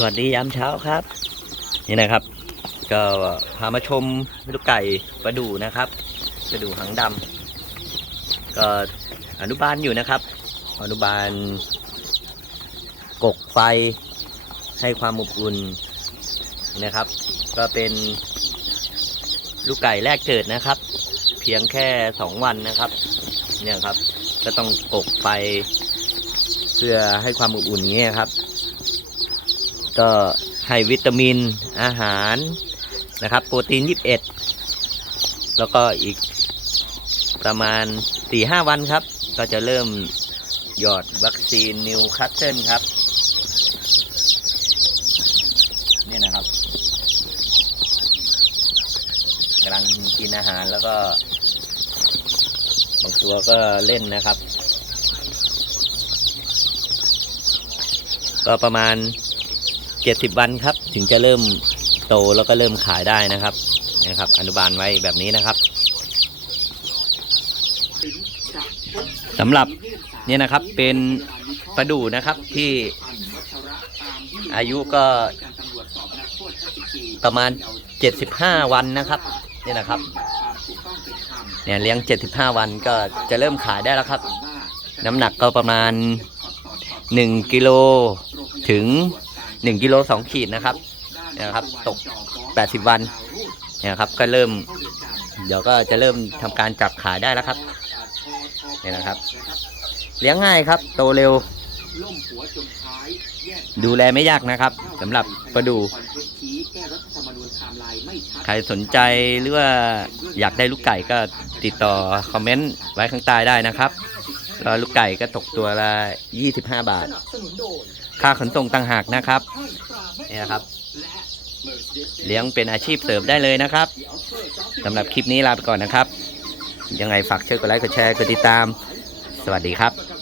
สวัสดียามเช้าครับ นี่นะครับ ก็พามาชมลูกไก่ประดูนะครับประดูหางดำก็อนุบาลอยู่นะครับ อนุบาล กกไฟให้ความอบอุ่นนะครับ ก็เป็นลูกไก่แรกเกิดนะครับ เพียงแค่สองวันนะครับ เนี่ยครับ ก็ต้องกกไฟเพื่อให้ความอบอุ่นอย่างเงี้ยครับ ก็ให้วิตามินอาหารนะครับ โปรตีน 21 แล้วก็อีกประมาณ 4-5 วันครับ ก็จะเริ่มหยอดวัคซีนนิวคัสเซิลครับ นี่นะครับกำลังกินอาหารแล้วก็บางตัวก็เล่นนะครับ ก็ประมาณ 70 วันครับ ถึงจะเริ่มโตแล้วก็เริ่มขายได้นะครับนะครับ อนุบาลไว้แบบนี้นะครับสำหรับเนี่ยนะครับเป็นประดูนะครับที่อายุก็ประมาณ 75 วันนะครับเนี่ยนะครับเนี่ยเลี้ยง 75 วันก็จะเริ่มขายได้แล้วครับ น้ำหนักก็ประมาณ 1กิโลถึง 1กิโล2ขีดนะครับเนี่ยนะครับ ตก80วันเนี่ยครับก็เริ่ม เดี๋ยวก็จะเริ่มทำการจับขายได้แล้วครับเนี่ยนะครับ เลี้ยงง่ายครับ โตเร็ว ดูแลไม่ยากนะครับสำหรับประดูใครสนใจหรือว่าอยากได้ลูกไก่ก็ติดต่อคอมเมนต์ไว้ข้างใต้ได้นะครับแล้วลูกไก่ก็ตกตัวละ 25 บาท ค่าขนส่งต่างหากนะครับนี่นะครับ เลี้ยงเป็นอาชีพเสริมได้เลยนะครับสำหรับคลิปนี้ลาไปก่อนนะครับ ยังไงฝากช่วยกดไลค์กดแชร์กดติดตาม สวัสดีครับ